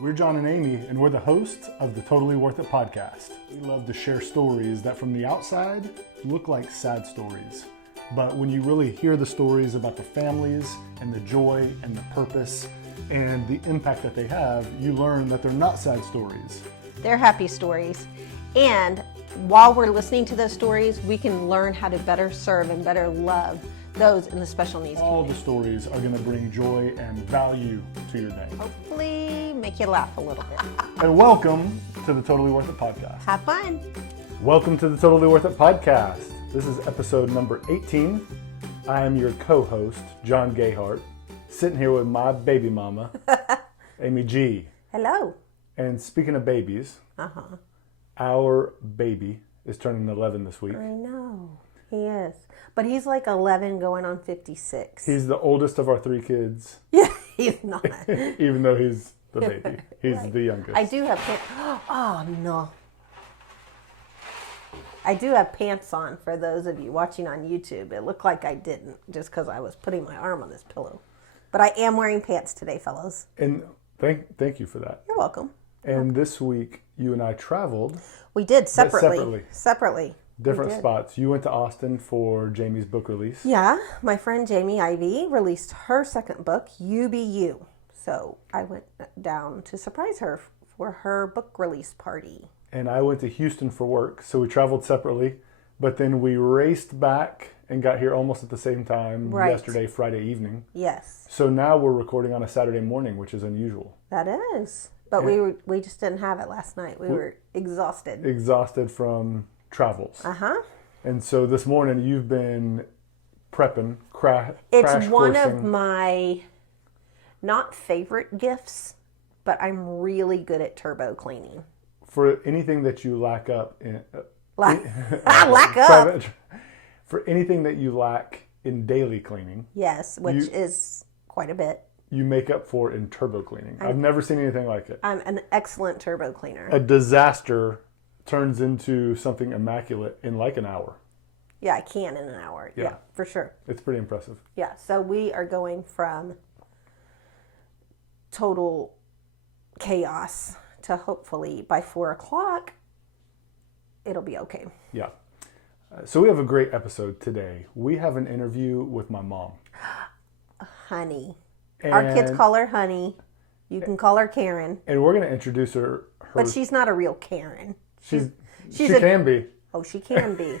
We're John and Amy, and we're the hosts of the Totally Worth It podcast. We love to share stories that from the outside look like sad stories. But when you really hear the stories about the families and the joy and the purpose and the impact that they have, you learn that they're not sad stories. They're happy stories. And while we're listening to those stories, we can learn how to better serve and better love those in the special needs All community. the stories are going to bring joy and value to your day. Hopefully make you laugh a little bit. And welcome to the Totally Worth It podcast. Have fun. Welcome to the Totally Worth It podcast. This is episode number 18. I am your co-host, John Gayhart, sitting here with my baby mama, Amy G. Hello. And speaking of babies, our baby is turning 11 this week. I know. He is. But he's like 11 going on 56. He's the oldest of our three kids, Yeah, he's not. even though he's the baby. He's Right. the youngest. I do have pants. Oh, no. I do have pants on for those of you watching on YouTube. It looked like I didn't just because I was putting my arm on this pillow. But I am wearing pants today, fellows. And thank you for that. You're welcome. And this week, you and I traveled We did separately. separately. Different We did. spots. You went to Austin for Jamie's book release. Yeah, my friend Jamie Ivy released her second book, You Be You. So I went down to surprise her for her book release party. And I went to Houston for work, so we traveled separately. But then we raced back and got here almost at the same time Right. yesterday, Friday evening. Yes, So now we're recording on a Saturday morning, which is unusual. that is. But we just didn't have it last night. We were exhausted. Exhausted from travels. Uh-huh. And so this morning you've been prepping, crash It's one of coursing. my not favorite gifts, but I'm really good at turbo cleaning. For anything that you lack up in... Lack up. For anything that you lack in daily cleaning, Yes, which is quite a bit. you make up for in turbo cleaning. I've never seen anything like it. I'm an excellent turbo cleaner. A disaster turns into something immaculate in like an hour. Yeah, I can in an hour. Yeah. Yeah, for sure. It's pretty impressive. Yeah, so we are going from total chaos to hopefully by 4 o'clock, it'll be okay. Yeah. So we have a great episode today. We have an interview with my mom. Honey. Our kids And- call her Honey. You can call her Karen, And we're going to introduce her. but she's not a real Karen. she a- can be. Oh, she can be.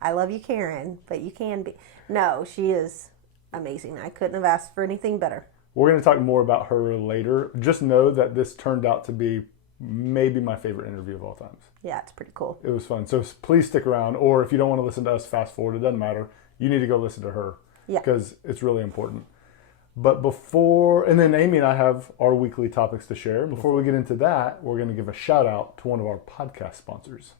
I love you, Karen, but you can be. No, she is amazing. I couldn't have asked for anything better. We're going to talk more about her later. Just know that this turned out to be maybe my favorite interview of all times. Yeah, it's pretty cool. It was fun. So please stick around. Or if you don't want to listen to us, fast forward. It doesn't matter. You need to go listen to her. Yeah. Because it's really important. But before, and then Amy and I have our weekly topics to share. Before we get into that, we're going to give a shout out to one of our podcast sponsors.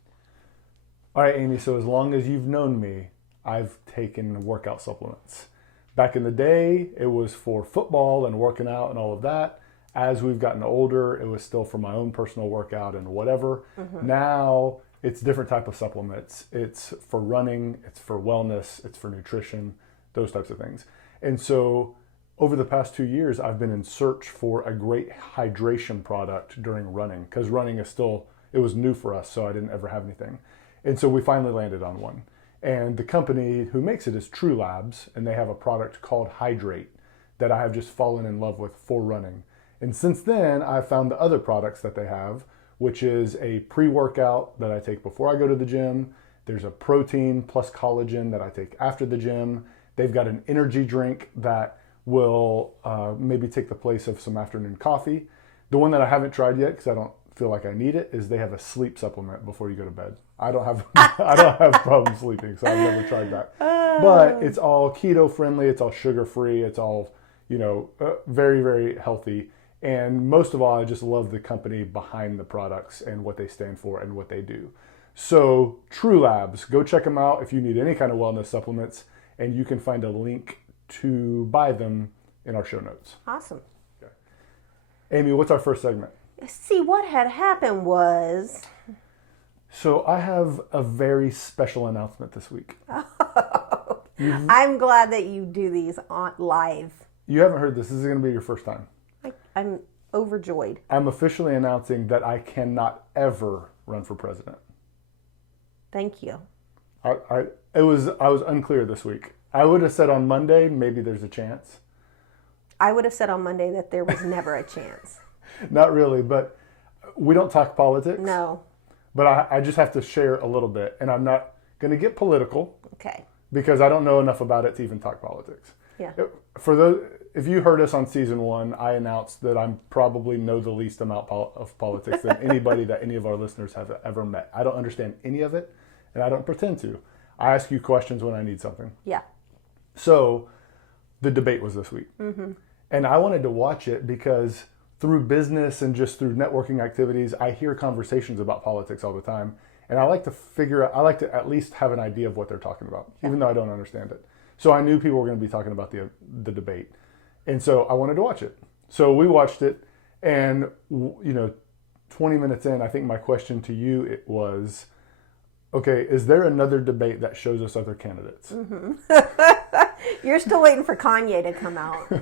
All right, Amy, so as long as you've known me, I've taken workout supplements. Back in the day, it was for football and working out and all of that. As we've gotten older, it was still for my own personal workout and whatever. Now, it's different type of supplements. It's for running, it's for wellness, it's for nutrition, those types of things. And so over the past 2 years, I've been in search for a great hydration product during running, because running is still, it was new for us, so I didn't ever have anything. And so we finally landed on one. And the company who makes it is True Labs, and they have a product called Hydrate that I have just fallen in love with for running. And since then, I've found the other products that they have, which is a pre-workout that I take before I go to the gym. There's a protein plus collagen that I take after the gym. They've got an energy drink that will maybe take the place of some afternoon coffee. The one that I haven't tried yet, because I don't feel like I need it, is they have a sleep supplement before you go to bed. I don't have problems sleeping, so I've never tried that. But it's all keto friendly, it's all sugar free, it's all, very, very healthy. And most of all, I just love the company behind the products and what they stand for and what they do. So True Labs, go check them out if you need any kind of wellness supplements, and you can find a link to buy them in our show notes. Awesome. Amy, what's our first segment? See, what had happened was... So I have a very special announcement this week. I'm glad that you do these on live. You haven't heard this. This is going to be your first time. I'm overjoyed. I'm officially announcing that I cannot ever run for president. Thank you. I was unclear this week. I would have said on Monday, maybe there's a chance. I would have said on Monday that there was never a chance. Not really, but we don't talk politics. No. But I just have to share a little bit, and I'm not going to get political. Okay. Because I don't know enough about it to even talk politics. Yeah. For those, if you heard us on season 1, I announced that I probably know the least amount of politics than anybody that any of our listeners have ever met. I don't understand any of it, and I don't pretend to. I ask you questions when I need something. Yeah. So the debate was this week. Mm-hmm. And I wanted to watch it because through business and just through networking activities, I hear conversations about politics all the time. And I like to at least have an idea of what they're talking about, even though I don't understand it. So I knew people were going to be talking about the debate. And so I wanted to watch it. So we watched it, and 20 minutes in, I think my question to you it was, okay, is there another debate that shows us other candidates? Mm-hmm. You're still waiting for Kanye to come out.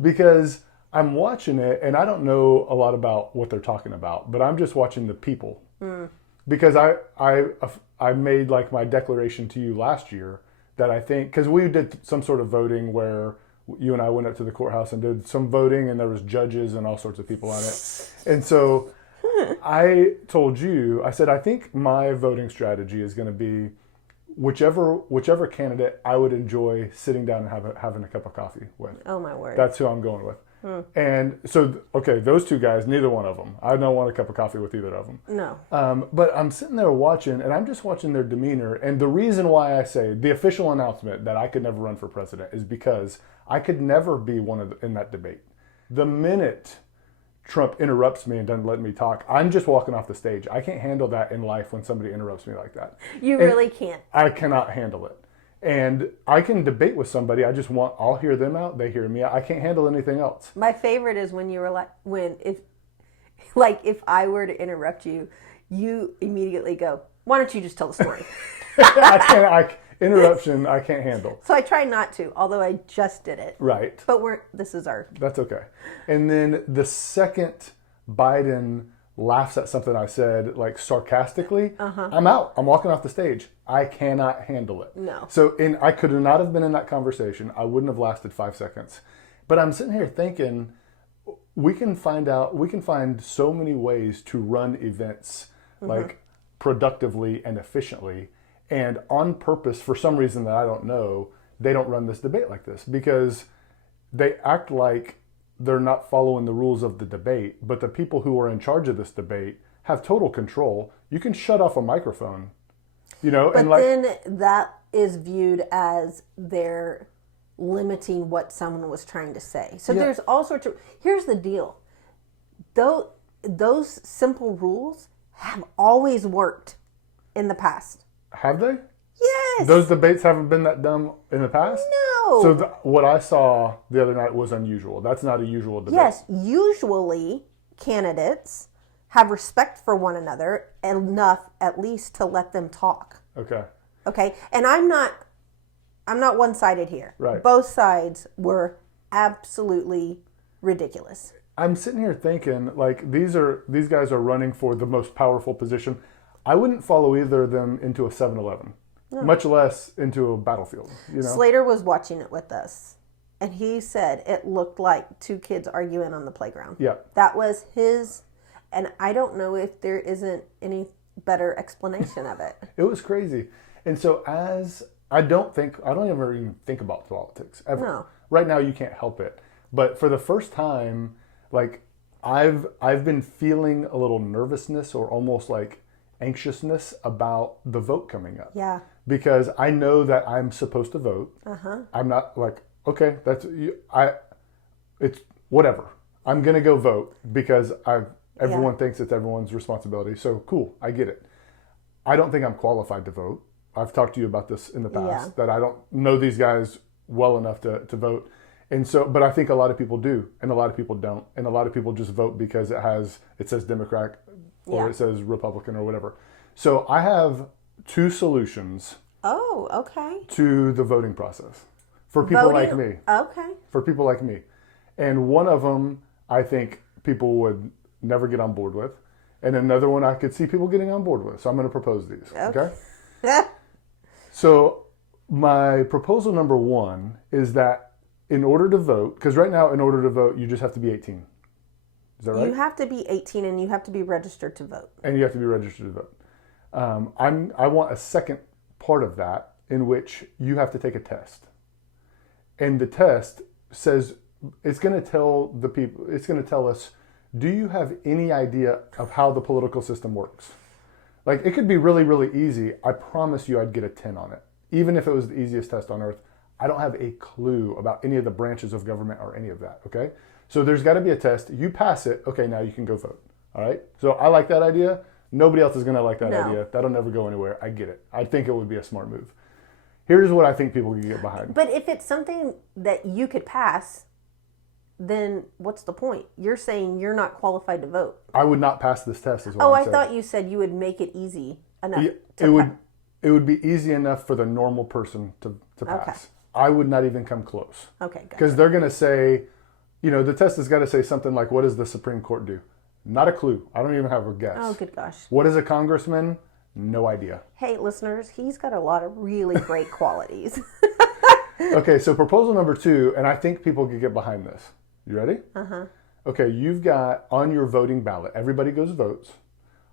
Because I'm watching it, and I don't know a lot about what they're talking about, but I'm just watching the people. Mm. Because I made like my declaration to you last year that I think, because we did some sort of voting where you and I went up to the courthouse and did some voting, and there was judges and all sorts of people on it. And so I told you, I said, I think my voting strategy is going to be whichever candidate I would enjoy sitting down and having a cup of coffee with. Oh my word. That's who I'm going with. And so, okay, those two guys, neither one of them. I don't want a cup of coffee with either of them. No. But I'm sitting there watching, and I'm just watching their demeanor. And the reason why I say the official announcement that I could never run for president is because I could never be in that debate. The minute Trump interrupts me and doesn't let me talk, I'm just walking off the stage. I can't handle that in life when somebody interrupts me like that. You really can't. I cannot handle it. And I can debate with somebody. I'll hear them out. They hear me out. I can't handle anything else. My favorite is when you were like, if I were to interrupt you, you immediately go, why don't you just tell the story? Interruption, I can't handle. So I try not to, although I just did it. Right. But that's okay. And then the second Biden laughs at something I said, like sarcastically, I'm out. I'm walking off the stage. I cannot handle it. No. So I could not have been in that conversation. I wouldn't have lasted 5 seconds. But I'm sitting here thinking, we can find so many ways to run events like productively and efficiently. And on purpose, for some reason that I don't know, they don't run this debate like this because they act like they're not following the rules of the debate, but the people who are in charge of this debate have total control. You can shut off a microphone, But and then that is viewed as they're limiting what someone was trying to say. So there's all sorts of... Here's the deal. Those simple rules have always worked in the past. Have they? Yes. Those debates haven't been that dumb in the past? No. So what I saw the other night was unusual. That's not a usual debate. Yes. Usually candidates have respect for one another enough at least to let them talk. Okay. Okay. And I'm not one-sided here. Right. Both sides were absolutely ridiculous. I'm sitting here thinking, like, these guys are running for the most powerful position. I wouldn't follow either of them into a 7-Eleven, much less into a battlefield. Slater was watching it with us, and he said it looked like two kids arguing on the playground. Yeah. That was his, and I don't know if there isn't any better explanation of it. It was crazy. And so I don't ever even think about politics, ever. No. Right now you can't help it. But for the first time, like, I've been feeling a little nervousness or almost like anxiousness about the vote coming up. Yeah. Because I know that I'm supposed to vote. I'm not like, okay, it's whatever. I'm going to go vote because everyone thinks it's everyone's responsibility. So cool, I get it. I don't think I'm qualified to vote. I've talked to you about this in the past, that I don't know these guys well enough to vote. And so, but I think a lot of people do, and a lot of people don't. And a lot of people just vote because it says Democrat or it says Republican or whatever. So I have two solutions. Oh, okay. To the voting process for people like me. Okay. For people like me. And one of them I think people would never get on board with. And another one I could see people getting on board with. So I'm going to propose these. Okay? So my proposal number 1 is that in order to vote, because right now in order to vote, you just have to be 18. Is that right? You have to be 18 and you have to be registered to vote. And you have to be registered to vote. I want a second part of that in which you have to take a test. And the test says, it's going to tell the people, it's going to tell us, do you have any idea of how the political system works? Like, it could be really, really easy. I promise you I'd get a 10 on it. Even if it was the easiest test on earth, I don't have a clue about any of the branches of government or any of that, okay? So there's got to be a test. You pass it, okay, now you can go vote, all right? So I like that idea. Nobody else is going to like that idea. That'll never go anywhere. I get it. I think it would be a smart move. Here's what I think people can get behind. But if it's something that you could pass, then what's the point? You're saying you're not qualified to vote. I would not pass this test is what Oh, I'm I saying. thought you said you would make it easy enough It would be easy enough for the normal person to pass. Okay. I would not even come close. Okay, good. Because they're going to say, the test has got to say something like, what does the Supreme Court do? Not a clue. I don't even have a guess. Oh, good gosh. What is a congressman? No idea. Hey, listeners, he's got a lot of really great qualities. Okay, so proposal number 2, and I think people could get behind this. You ready? Uh-huh. Okay, you've got on your voting ballot, everybody goes votes.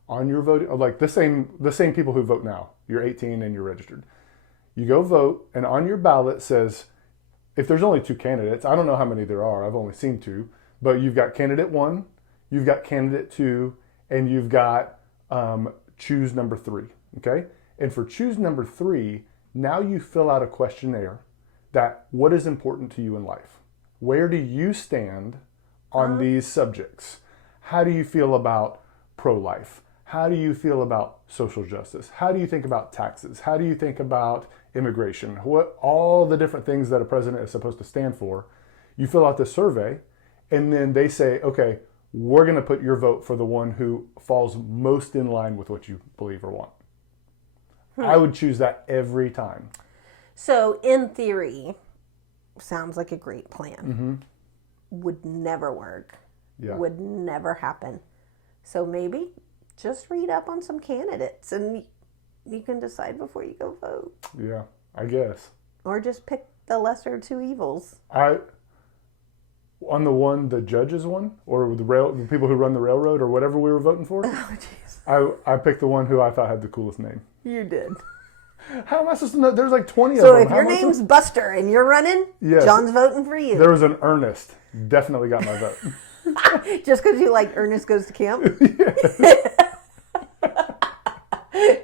On your voting, like the same people who vote now. You're 18 and you're registered. You go vote, and on your ballot says, if there's only 2 candidates, I don't know how many there are, I've only seen 2, but you've got candidate 1, you've got candidate 2, and you've got choose number 3, okay? And for choose number 3, now you fill out a questionnaire that what is important to you in life? Where do you stand on these subjects? How do you feel about pro-life? How do you feel about social justice? How do you think about taxes? How do you think about immigration? What all the different things that a president is supposed to stand for? You fill out this survey, and then they say, okay, we're going to put your vote for the one who falls most in line with what you believe or want. I would choose that every time. So, in theory, sounds like a great plan. Mm-hmm. Would never work. Yeah. Would never happen. So maybe just read up on some candidates and you can decide before you go vote. Yeah, I guess. Or just pick the lesser of 2 evils. On the judges one, or the people who run the railroad, or whatever we were voting for, Oh, jeez. I picked the one who I thought had the coolest name. You did. How am I supposed to know? There's like 20 of So them. if your name's Buster and you're running, Yes. John's voting for you. There was an Ernest. Definitely got my vote. Just because you like Ernest Goes to Camp?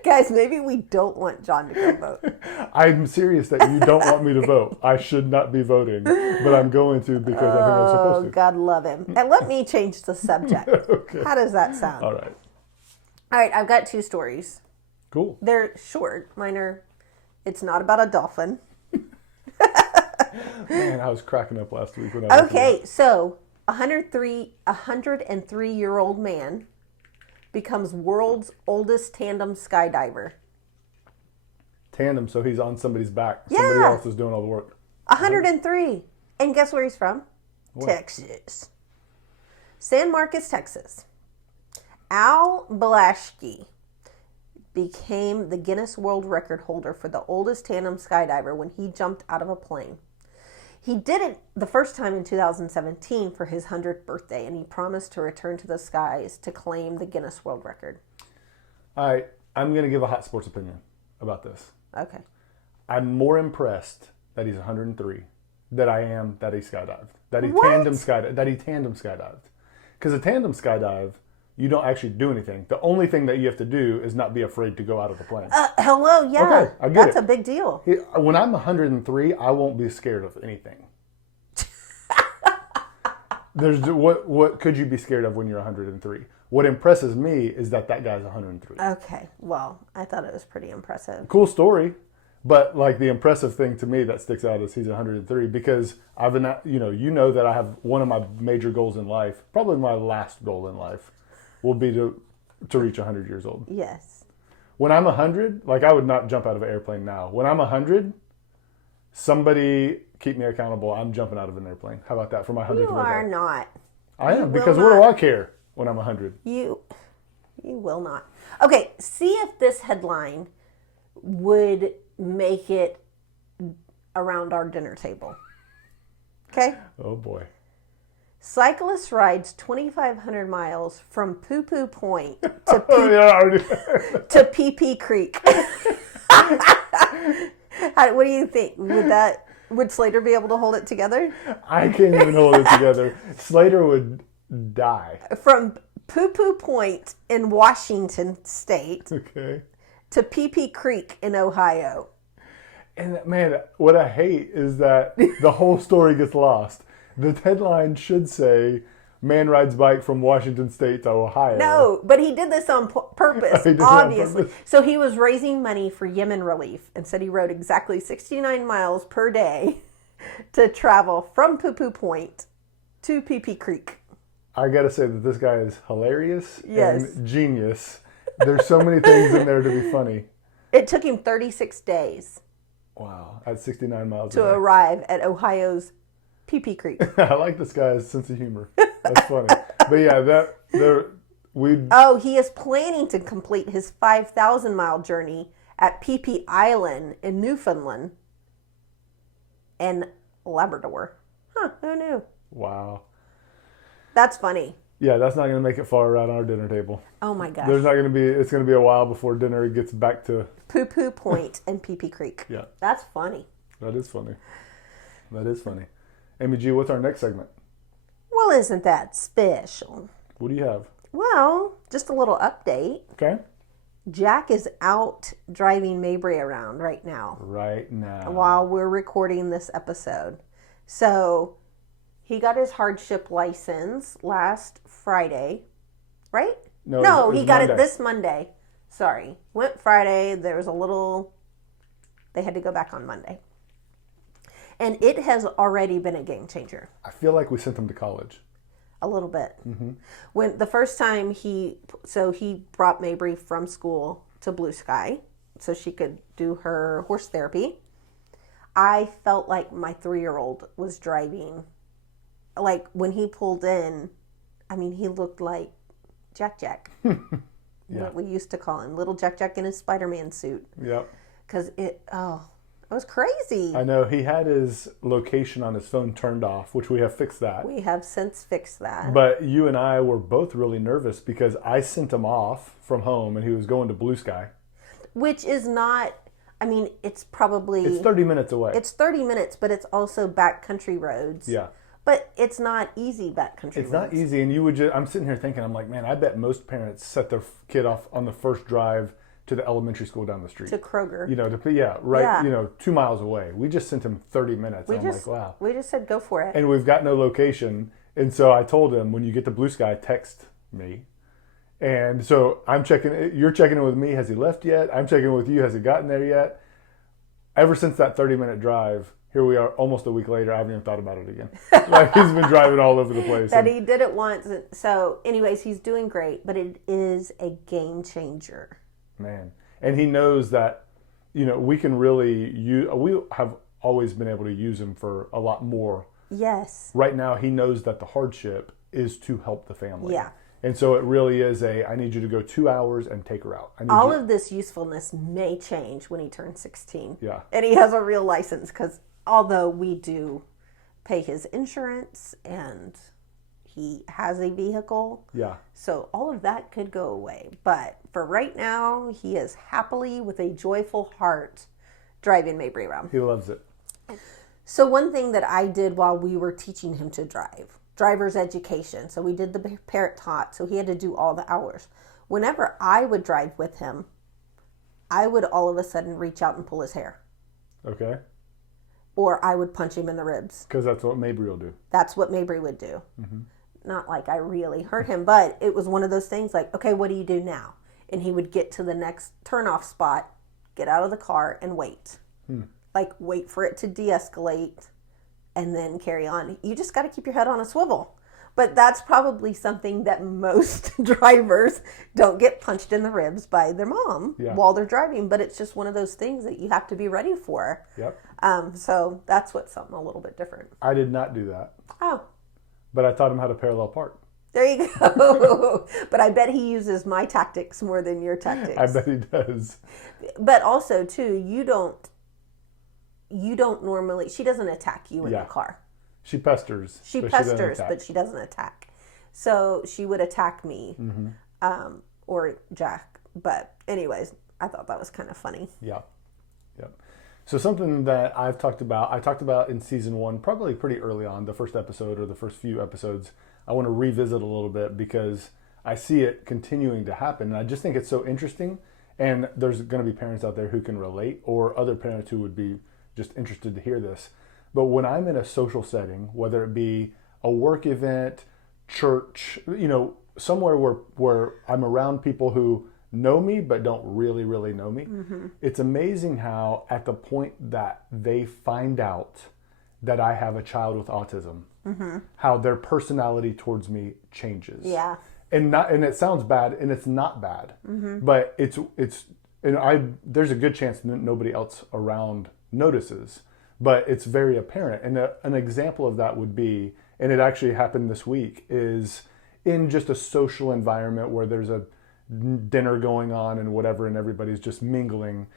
Guys, maybe we don't want John to go vote. I'm serious that you don't want me to vote. I should not be voting, but I'm going to because I think I'm supposed to. Oh, God love him. And let me change the subject. Okay. How does that sound? All right. All right, I've got 2 stories. Cool. They're short. Mine are, it's not about a dolphin. Man, I was cracking up last week when I was Okay, so a 103-year-old man becomes world's oldest tandem skydiver. Tandem, so he's on somebody's back. Yeah. Somebody else is doing all the work. 103. And guess where he's from? Where? Texas. San Marcos, Texas. Al Balashki became the Guinness World Record holder for the oldest tandem skydiver when he jumped out of a plane. He did it the first time in 2017 for his 100th birthday, and he promised to return to the skies to claim the Guinness World Record. All right, I'm going to give a hot sports opinion about this. Okay. I'm more impressed that he's 103 than I am that he skydived. That he What? tandem skydived. Because a tandem skydive, you don't actually do anything. The only thing that you have to do is not be afraid to go out of the plane. Hello, yeah. Okay, I get That's it. a big deal. When I'm 103, I won't be scared of anything. What could you be scared of when you're 103? What impresses me is that guy's 103. Okay, well, I thought it was pretty impressive. Cool story, but like the impressive thing to me that sticks out is he's 103 because you know that I have one of my major goals in life, probably my last goal in life, will be to reach 100 years old. Yes. When I'm 100, like I would not jump out of an airplane now. When I'm 100, somebody keep me accountable. I'm jumping out of an airplane. How about that for my 100th You birthday? are not. I You am, will because what do not. I care when I'm 100? You will not. Okay, see if this headline would make it around our dinner table. Okay? Oh boy. Cyclist rides 2,500 miles from Poo Poo Point to Oh, yeah, I already. to Pee Creek. What do you think? Would Slater be able to hold it together? I can't even hold it together. Slater would die. From Poo Poo Point in Washington State Okay. to Pee Creek in Ohio. And man, what I hate is that the whole story gets lost. The headline should say, "Man rides bike from Washington State to Ohio." No, but he did this on purpose, He did it on obviously. purpose. So he was raising money for Yemen relief and said he rode exactly 69 miles per day to travel from Poo Poo Point to Pee Creek. I gotta say that this guy is hilarious Yes. and genius. There's so many things in there to be funny. It took him 36 days Wow, at 69 miles to an hour. arrive at Ohio's Pee Creek. I like this guy's sense of humor. That's funny. But yeah, we Oh, he is planning to complete his 5,000-mile journey at Pee Island in Newfoundland and Labrador. Huh, who knew? wow. That's funny. Yeah, that's not gonna make it far around our dinner table. Oh my gosh. There's not gonna be. It's gonna be a while before dinner gets back to. Poo Poo Point and Pee Creek. Yeah, That's funny. that is funny. That is funny. Amy G, what's our next segment? Well, isn't that special? What do you have? Well, just a little update. Okay. Jack is out driving Mabry around right now Right now. while we're recording this episode. So he got his hardship license last Friday, right? No, No, it was he got it Monday. this Monday. Sorry. Went Friday. There was a little, they had to go back on Monday. And it has already been a game changer. I feel like we sent him to college. A little bit. When the first time he brought Mabry from school to Blue Sky so she could do her horse therapy. I felt like my 3-year-old was driving. Like when he pulled in, I mean, he looked like Jack. Yeah. What we used to call him, little Jack in his Spider-Man suit. Yep. Because it was crazy. I know he had his location on his phone turned off, which we have fixed that. We have since fixed that. But you and I were both really nervous because I sent him off from home and he was going to Blue Sky. Which is not, I mean, it's probably... It's 30 minutes away. It's 30 minutes, but it's also backcountry roads. Yeah. But it's not easy backcountry roads. It's not easy. And I'm sitting here thinking, I'm like, man, I bet most parents set their kid off on the first drive to the elementary school down the street. To Kroger. You know, Yeah. 2 miles away. We just sent him 30 minutes. I'm like, wow. We just said go for it. And we've got no location. And so I told him, when you get to Blue Sky, text me. And so you're checking in with me. Has he left yet? I'm checking in with you. Has he gotten there yet? Ever since that 30-minute drive, here we are almost a week later. I haven't even thought about it again. Like he's been driving all over the place. That he did it once. So anyways, he's doing great, but it is a game changer. Man. And he knows that, we can really we have always been able to use him for a lot more. Yes. Right now, he knows that the hardship is to help the family. Yeah. And so it really is I need you to go 2 hours and take her out. All of this usefulness may change when he turns 16. Yeah. And he has a real license because although we do pay his insurance and he has a vehicle. Yeah. So all of that could go away. But for right now, he is happily with a joyful heart driving Mabry around. He loves it. So one thing that I did while we were teaching him to drive, driver's education. So we did the parent taught. So he had to do all the hours. Whenever I would drive with him, I would all of a sudden reach out and pull his hair. Okay. Or I would punch him in the ribs. Because that's what Mabry will do. That's what Mabry would do. Mm-hmm. Not like I really hurt him, but it was one of those things like, okay, what do you do now? And he would get to the next turnoff spot, get out of the car, and wait. Like, wait for it to de-escalate, and then carry on. You just got to keep your head on a swivel. But that's probably something that most drivers don't get punched in the ribs by their mom while they're driving. But it's just one of those things that you have to be ready for. Yep. So that's something a little bit different. I did not do that. Oh. but I taught him how to parallel park. There you go. But I bet he uses my tactics more than your tactics. I bet he does. But also, too, you don't normally, she doesn't attack you in the car. She pesters. She pesters, but she doesn't attack. So she would attack me or Jack. But anyways, I thought that was kind of funny. Yeah. Yeah. So something that I talked about in season 1, probably pretty early on, the first episode or the first few episodes, I want to revisit a little bit because I see it continuing to happen. And I just think it's so interesting. And there's going to be parents out there who can relate, or other parents who would be just interested to hear this. But when I'm in a social setting, whether it be a work event, church, somewhere where I'm around people who know me but don't really, really know me, it's amazing how at the point that they find out that I have a child with autism, how their personality towards me changes. Yeah. And it sounds bad, and it's not bad, but it's there's a good chance that nobody else around notices, but it's very apparent. And an example of that would be, and it actually happened this week, is in just a social environment where there's a dinner going on and whatever, and everybody's just mingling.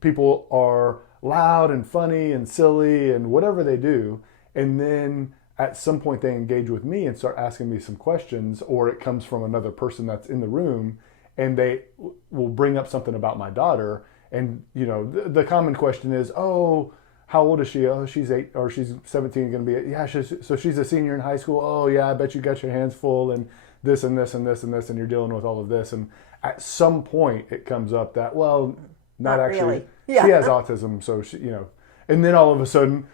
People are loud and funny and silly and whatever they do, and then at some point they engage with me and start asking me some questions, or it comes from another person that's in the room, and they will bring up something about my daughter. And the common question is, oh, how old is she? Oh, she's 8 or she's 17, going to be 8. Yeah, so she's a senior in high school. Oh yeah, I bet you got your hands full and this and this and this and this, and you're dealing with all of this. And at some point it comes up that, well, not actually. Really. Yeah. She has autism, so she, and then all of a sudden,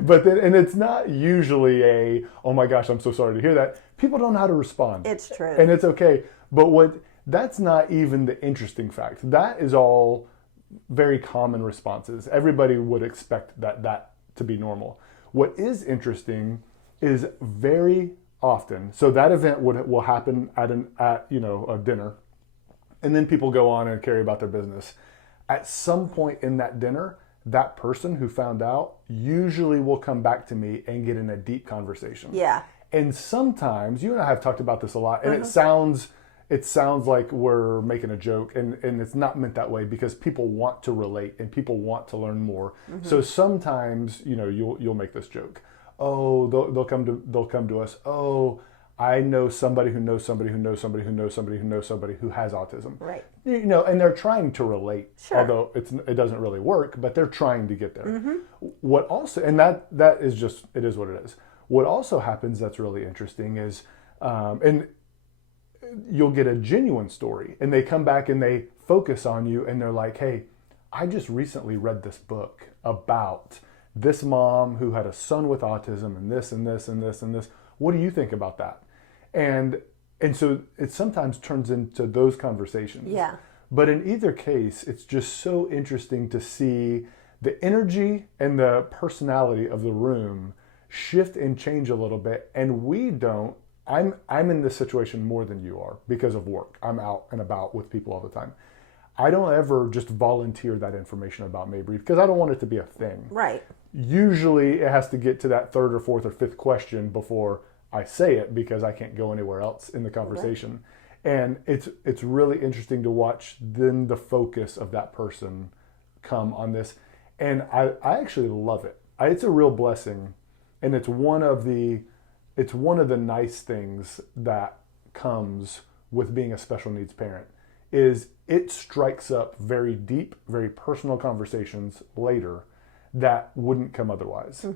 but then, and it's not usually oh my gosh, I'm so sorry to hear that. People don't know how to respond. It's true. And it's okay. But that's not even the interesting fact. That is all very common responses. Everybody would expect that to be normal. What is interesting is very often, so that event will happen at a dinner, and then people go on and carry about their business. At some point in that dinner, that person who found out usually will come back to me and get in a deep conversation. Yeah. And sometimes, you and I have talked about this a lot, and it sounds like we're making a joke, and it's not meant that way, because people want to relate and people want to learn more. So sometimes, you'll make this joke. Oh, they'll come to us. Oh, I know somebody who knows somebody who knows somebody who knows somebody who knows somebody who has autism. Right. And they're trying to relate, sure, although it doesn't really work, but they're trying to get there. What also, and that is just, it is what it is. What also happens that's really interesting is, and you'll get a genuine story, and they come back and they focus on you, and they're like, hey, I just recently read this book about this mom who had a son with autism, and this and this and this and this. What do you think about that? And so it sometimes turns into those conversations. Yeah. But in either case, it's just so interesting to see the energy and the personality of the room shift and change a little bit. And we don't, I'm in this situation more than you are because of work. I'm out and about with people all the time. I don't ever just volunteer that information about Mabry because I don't want it to be a thing. Right. Usually it has to get to that third or fourth or fifth question before I say it, because I can't go anywhere else in the conversation. Right. And it's really interesting to watch then the focus of that person come on this. And I actually love it. It's a real blessing. And it's one of the nice things that comes with being a special needs parent, is it strikes up very deep, very personal conversations later that wouldn't come otherwise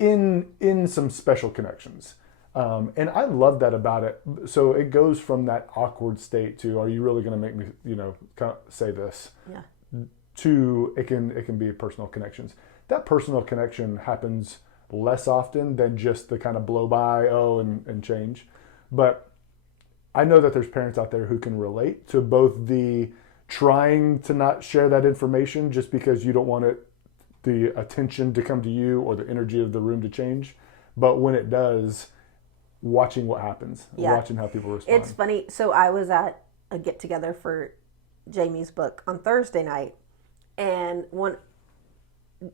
in some special connections. And I love that about it. So it goes from that awkward state to, are you really going to make me, say this? Yeah. To it can be personal connections. That personal connection happens less often than just the kind of blow by, and change. But I know that there's parents out there who can relate to both the trying to not share that information just because you don't want the attention to come to you or the energy of the room to change. But when it does, watching what happens, watching how people respond. It's funny. So I was at a get together for Jamie's book on Thursday night, and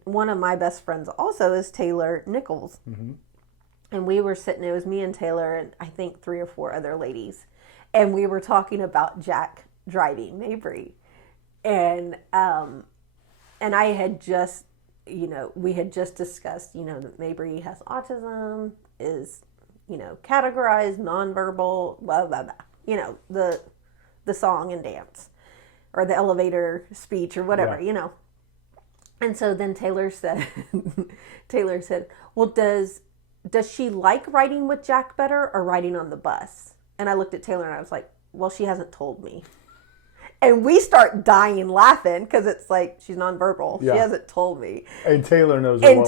one of my best friends also is Taylor Nichols. Mm-hmm. And we were sitting, it was me and Taylor and I think 3 or 4 other ladies. And we were talking about Jack driving Mabry. And I had just, we had just discussed, that Mabry has autism, is, categorized, nonverbal, blah, blah, blah. The song and dance or the elevator speech or whatever, And so then Taylor said, well, does she like riding with Jack better or riding on the bus? And I looked at Taylor and I was like, well, she hasn't told me. And we start dying laughing because it's like she's nonverbal. Yeah. She hasn't told me. And Taylor knows. And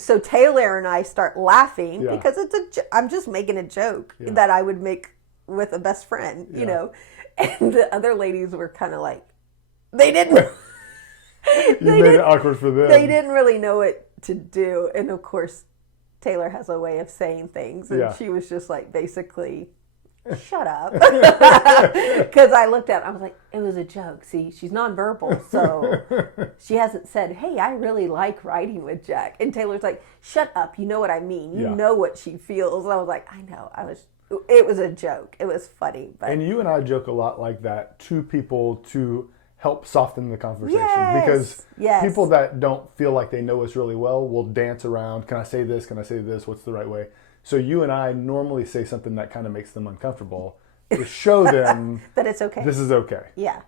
so Taylor and I start laughing because I'm just making a joke that I would make with a best friend, And the other ladies were kind of like, they didn't. You made it awkward for them. They didn't really know what to do. And of course, Taylor has a way of saying things. And she was just like, basically, shut up. Because I looked at it, I was like, it was a joke. See, she's nonverbal. So she hasn't said, hey, I really like riding with Jack. And Taylor's like, shut up. You know what I mean. You know what she feels. And I was like, I know. It was a joke. It was funny. But. And you and I joke a lot like that to people to help soften the conversation. Yes. Because people that don't feel like they know us really well will dance around. Can I say this? Can I say this? What's the right way? So you and I normally say something that kind of makes them uncomfortable to show them that it's okay. This is okay. Yeah.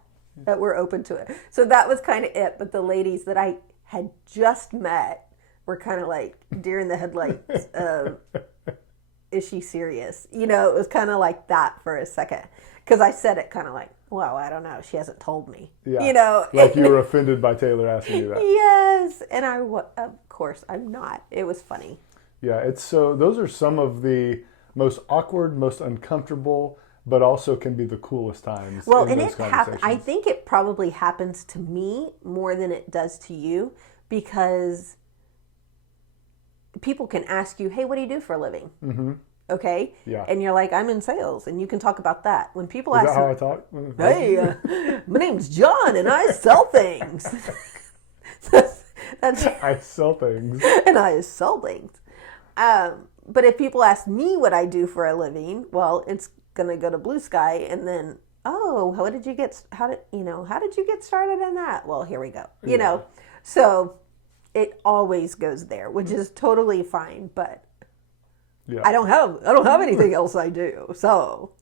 That we're open to it. So that was kind of it. But the ladies that I had just met were kind of like deer in the headlights. Is she serious? It was kind of like that for a second. Because I said it kind of like, well, I don't know. She hasn't told me. Yeah. Like you were offended by Taylor asking you that. Yes. And of course, I'm not. It was funny. Yeah. Those are some of the most awkward, most uncomfortable, but also can be the coolest times. Well, and I think it probably happens to me more than it does to you because people can ask you, hey, what do you do for a living? Mm-hmm. Okay? Yeah. And you're like, I'm in sales, and you can talk about that. When people ask me... Is that how I talk? Hey, my name's John, and I sell things. I sell things. And I sell things. But if people ask me what I do for a living, well, it's going to go to Blue Sky, and then, how did you get started in that? Well, here we go. So... It always goes there, which is totally fine, but I don't have anything else I do. So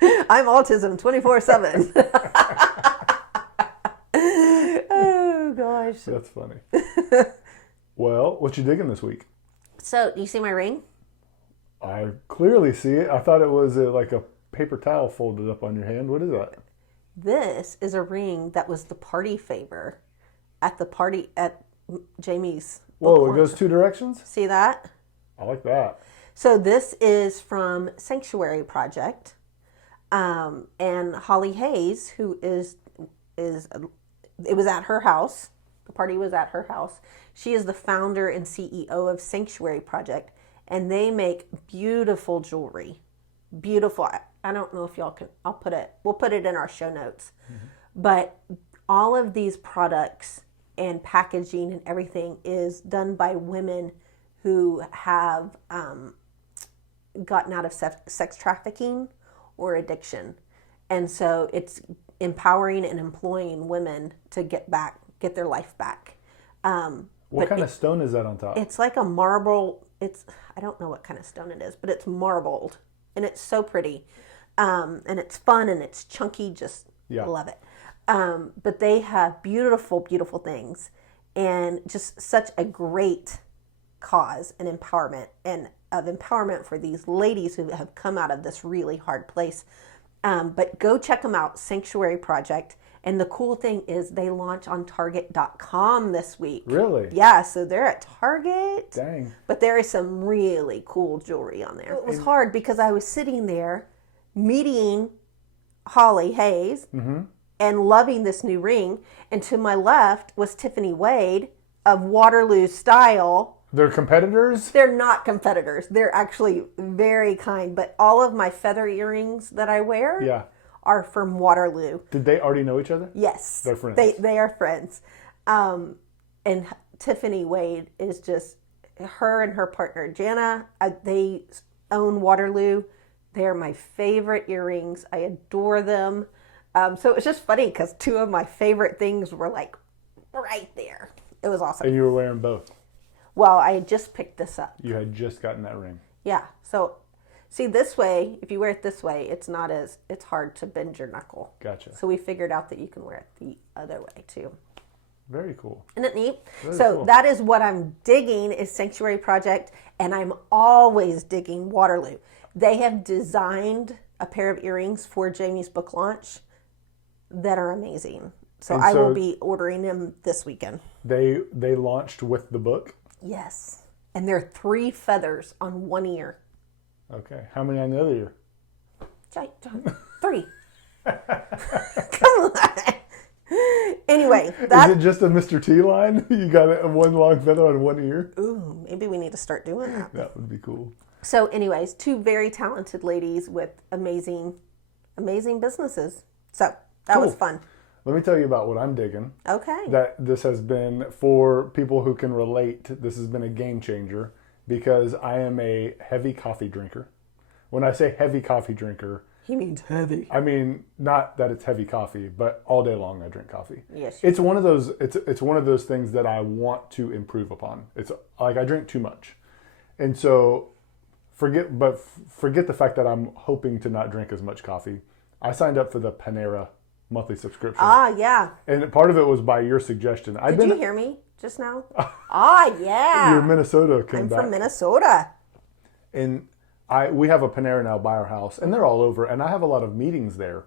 I'm autism 24/7. Oh gosh. That's funny. Well, what you digging this week? So, do you see my ring? I clearly see it. I thought it was like a paper towel folded up on your hand. What is that? This is a ring that was the party favor at the party at Jamie's. Whoa, it goes 2 directions? See that? I like that. So this is from Sanctuary Project. And Holly Hayes, who it was at her house. The party was at her house. She is the founder and CEO of Sanctuary Project. And they make beautiful jewelry. Beautiful. I don't know if y'all can, we'll put it in our show notes. Mm-hmm. But all of these products and packaging and everything is done by women who have gotten out of sex trafficking or addiction. And so it's empowering and employing women to get their life back. What kind of stone is that on top? It's like a marble. I don't know what kind of stone it is, but it's marbled. And it's so pretty. And it's fun and it's chunky. Just love it. But they have beautiful, beautiful things and just such a great cause and empowerment for these ladies who have come out of this really hard place. But go check them out, Sanctuary Project. And the cool thing is they launch on Target.com this week. Really? Yeah, so they're at Target. Dang. But there is some really cool jewelry on there. It was hard because I was sitting there meeting Holly Hayes, mm-hmm. and loving this new ring. And to my left was Tiffany Wade of Waterloo Style. They're competitors? They're not competitors. They're actually very kind. But all of my feather earrings that I wear are from Waterloo. Did they already know each other? Yes. They're friends. They are friends. And Tiffany Wade is just, her and her partner Jana, they own Waterloo. They're my favorite earrings. I adore them. So it was just funny because two of my favorite things were like right there. It was awesome. And you were wearing both. Well, I had just picked this up. You had just gotten that ring. Yeah. So see, this way, if you wear it this way, it's hard to bend your knuckle. Gotcha. So we figured out that you can wear it the other way too. Very cool. Isn't it neat? Very So cool. that is what I'm digging is Sanctuary Project, and I'm always digging Waterloo. They have designed a pair of earrings for Jamie's book launch that are amazing. So I will be ordering them this weekend. They launched with the book? Yes. And they're 3 feathers on one ear. Okay. How many on the other ear? 3. Come on. Anyway, is it just a Mr. T line? You got one long feather on one ear? Ooh, maybe we need to start doing that. That would be cool. So anyways, 2 very talented ladies with amazing businesses. So that was fun. Let me tell you about what I'm digging. Okay. That this has been, for people who can relate, this has been a game changer because I am a heavy coffee drinker. When I say heavy coffee drinker, He means heavy. I mean not that it's heavy coffee, but all day long I drink coffee. Yes. It's one of those it's one of those things that I want to improve upon. It's like I drink too much. And so forget the fact that I'm hoping to not drink as much coffee. I signed up for the Panera monthly subscription. Ah, yeah. And part of it was by your suggestion. Did you hear me just now? Yeah. Your Minnesota came I'm back. from Minnesota. And we have a Panera now by our house, and they're all over. And I have a lot of meetings there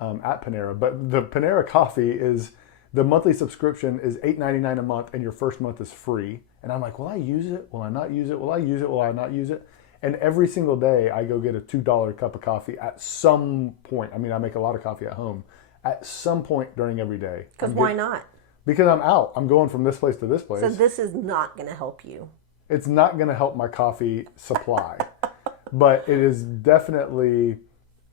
at Panera. But the Panera coffee is, the monthly subscription is $8.99 a month, and your first month is free. And I'm like, will I use it? Will I not use it? Will I use it? Will I not use it? And every single day I go get a $2 cup of coffee at some point. I mean, I make a lot of coffee at home. At some point during every day. Because why not? Because I'm out. I'm going from this place to this place. So this is not going to help you. It's not going to help my coffee supply. But it is definitely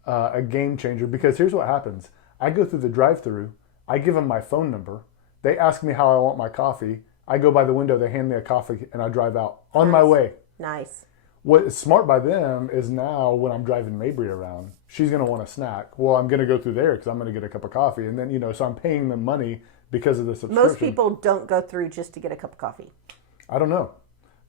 a game changer because here's what happens. I go through the drive-thru. I give them my phone number. They ask me how I want my coffee. I go by the window. They hand me a coffee and I drive out on my way. Nice. What is smart by them is now when I'm driving Mabry around, she's going to want a snack. Well, I'm going to go through there because I'm going to get a cup of coffee. And then, so I'm paying them money because of the subscription. Most people don't go through just to get a cup of coffee. I don't know.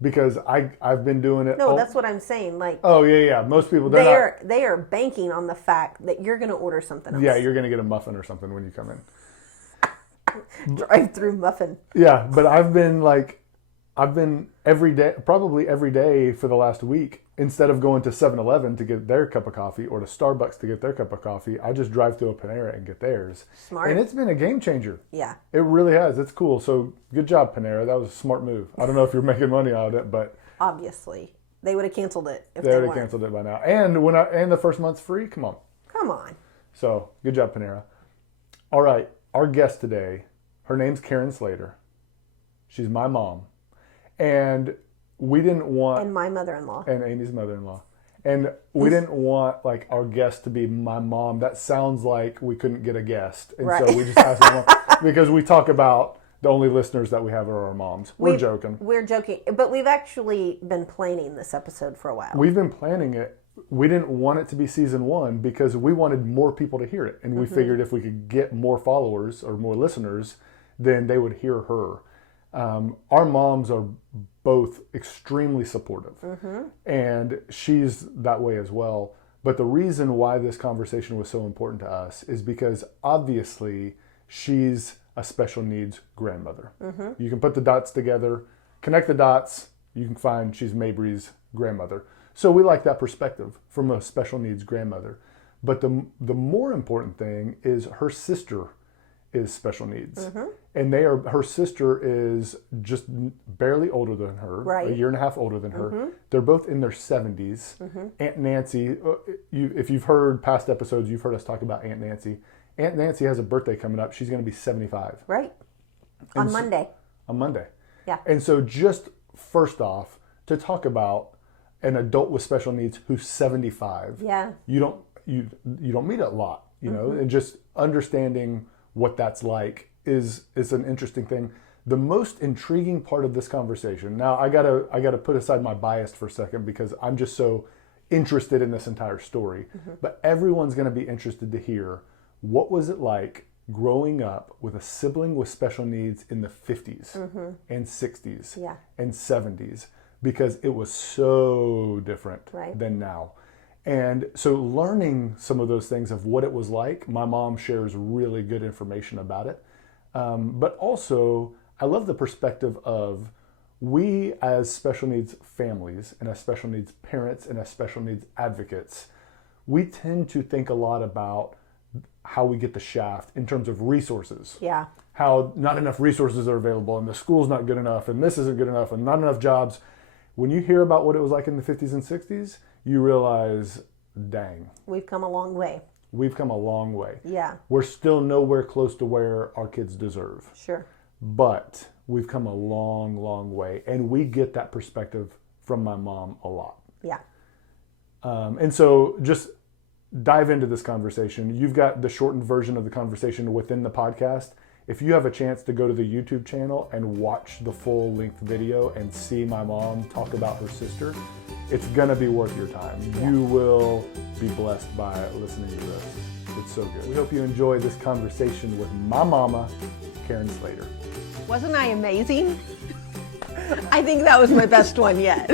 Because I've been doing it. No, that's what I'm saying. Like, oh, yeah. Most people, they are banking on the fact that you're going to order something else. Yeah, you're going to get a muffin or something when you come in. Drive-through muffin. Yeah, but I've been every day, probably every day for the last week, instead of going to 7-Eleven to get their cup of coffee or to Starbucks to get their cup of coffee, I just drive to a Panera and get theirs. Smart. And it's been a game changer. Yeah. It really has. It's cool. So good job, Panera. That was a smart move. I don't know if you're making money out of it, but obviously they would have canceled it if they they would have weren't. canceled it by now. And and the first month's free. Come on. Come on. So good job, Panera. All right, our guest today, her name's Karen Slater. She's my mom. And we didn't want... And my mother-in-law. And Amy's mother-in-law. And we didn't want, like, our guest to be my mom. That sounds like we couldn't get a guest. And right. So we just asked my mom. Because we talk about the only listeners that we have are our moms. We're joking. We're joking. But we've actually been planning this episode for a while. We've been planning it. We didn't want it to be season 1 because we wanted more people to hear it. And we figured if we could get more followers or more listeners, then they would hear her. Our moms are both extremely supportive, and she's that way as well. But the reason why this conversation was so important to us is because obviously she's a special needs grandmother. You can put the dots together, connect the dots, you can find she's Mabry's grandmother. So we like that perspective from a special needs grandmother. But the more important thing is her sister is special needs. And her sister is just barely older than her, right. a year and a half older than her. They're both in their 70s. Aunt Nancy, if you've heard past episodes, you've heard us talk about Aunt Nancy. Aunt Nancy has a birthday coming up. She's going to be 75. Right. On Monday. On Monday. Yeah. And so just first off, to talk about an adult with special needs who's 75. Yeah. You don't meet a lot, you know, and just understanding what that's like is an interesting thing. the most intriguing part of this conversation, now I gotta put aside my bias for a second because I'm just so interested in this entire story, but everyone's gonna be interested to hear, what was it like growing up with a sibling with special needs in the 50s and 60s and 70s, because it was so different than now. And so learning some of those things of what it was like, my mom shares really good information about it. But also, I love the perspective of we as special needs families and as special needs parents and as special needs advocates, we tend to think a lot about how we get the shaft in terms of resources. Yeah. How not enough resources are available and the school's not good enough and this isn't good enough and not enough jobs. When you hear about what it was like in the 50s and 60s, you realize, dang. We've come a long way. We've come a long way. Yeah. We're still nowhere close to where our kids deserve. Sure. But we've come a long, long way. And we get that perspective from my mom a lot. Yeah. And so just dive into this conversation. You've got the shortened version of the conversation within the podcast. If you have a chance to go to the YouTube channel and watch the full length video and see my mom talk about her sister, it's gonna be worth your time. Yeah. You will be blessed by listening to this. It's so good. We hope you enjoy this conversation with my mama, Karen Slater. Wasn't I amazing? I think that was my best one yet.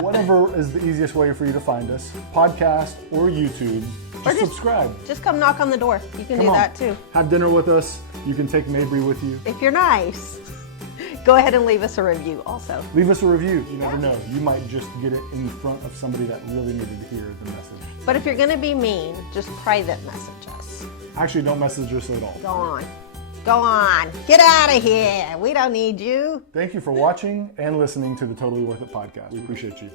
Whatever is the easiest way for you to find us, podcast or YouTube, just subscribe. Just come knock on the door. You can do that too. Have dinner with us. You can take Mabry with you. If you're nice, go ahead and leave us a review also. Leave us a review. You never know. You might just get it in front of somebody that really needed to hear the message. But if you're going to be mean, just private message us. Actually, don't message us at all. Go on. Go on. Get out of here. We don't need you. Thank you for watching and listening to the Totally Worth It podcast. We appreciate you.